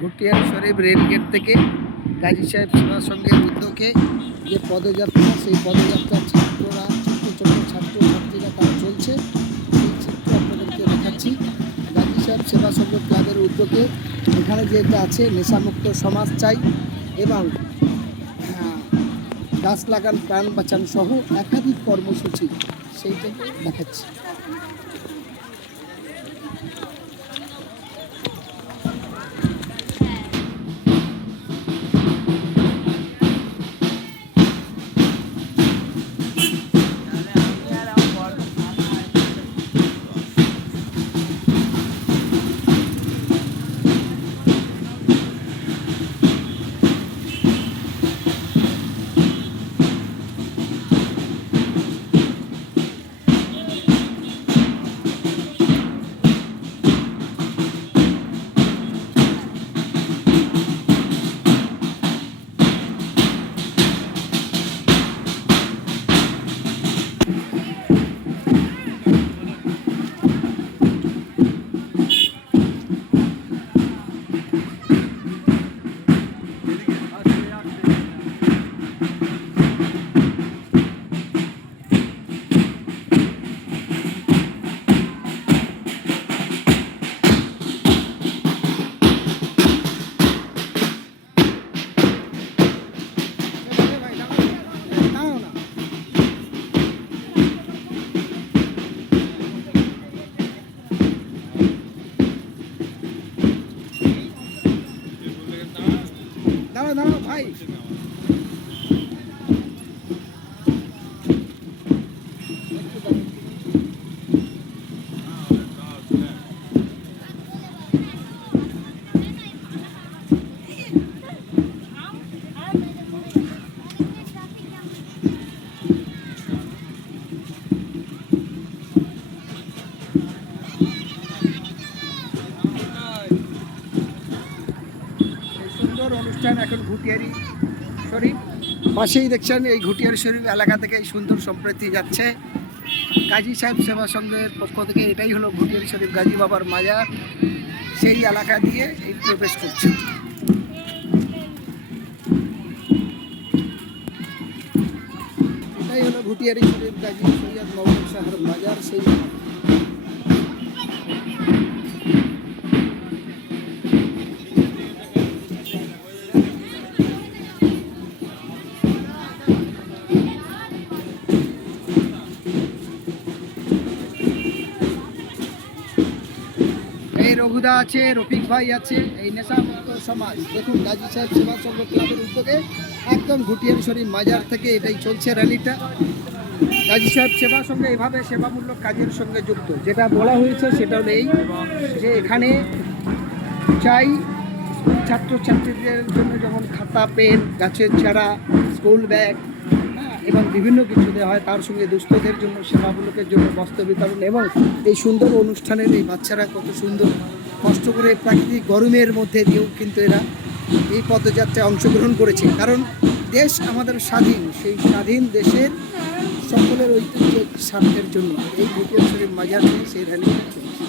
ঘুটিয়ারি শরীফ rail gate থেকে গাজী সাহেব সেবা সংঘের উদ্যোগে যে পদযাত্রা, সেই পদযাত্রার ছাত্ররা, ছোট্ট ছোট্ট ছাত্রছাত্রীরা তারা চলছে, সেই চিত্র আপনাদেরকে দেখাচ্ছি। গাজী সাহেব সেবা সংঘ ক্লাবের উদ্যোগে এখানে যেটা আছে, নেশামুক্ত সমাজ চাই এবং গাছ লাগান প্রাণ বাঁচান সহ একাধিক কর্মসূচি, সেইটাকে দেখাচ্ছি। দাঁড়াও ভাই, অনুষ্ঠান এখন ঘুটিয়ারি শরীফ পাশেই দেখছেন। এই ঘুটিয়ারি শরীফ এলাকা থেকে এই সুন্দর সম্প্রীতি যাচ্ছে। গাজী সাহেব সেবা সংঘের পক্ষ থেকে এটাই হলো ঘুটিয়ারি শরীফ গাজী বাবার মাজার, সেই এলাকা দিয়ে এই প্রবেশ করছে। এটাই হলো ঘুটিয়ারি শরীফ গাজী সৈয়দ মওলানা শাহর মাজার, সেই রঘুদা আছে, রফিক ভাই আছে, এই নেশামুক্ত সমাজ। দেখুন গাজী সাহেব সেবা সংঘ ক্লাবের উদ্যোগে একদম ঘুটিয়ারি শরীফ মাজার থেকে এটাই চলছে র্যালিটা। গাজী সাহেব সেবা সংঘে এভাবে সেবামূলক কাজের সঙ্গে যুক্ত। যেটা বলা হয়েছে সেটা হলো এই যে এখানে চাই স্কুল ছাত্রছাত্রীদের জন্য যেমন খাতা, পেন, গাছের চারা, স্কুল ব্যাগ এবং বিভিন্ন কিছু দেওয়া হয়, তার সঙ্গে দুস্থদের জন্য, সেবামূলকের জন্য বস্ত্র বিতরণ। এবং এই সুন্দর অনুষ্ঠানের এই বাচ্চারা কত সুন্দর কষ্ট করে প্রাকৃতিক গরমের মধ্যে দিয়েও কিন্তু এরা এই পদযাত্রায় অংশগ্রহণ করেছে। কারণ দেশ আমাদের স্বাধীন, সেই স্বাধীন দেশের সকলের ঐতিহ্যের স্বার্থের জন্য এই ঘুটিয়ারি শরীফ মাজার থেকে সেই র্যালি চলছে।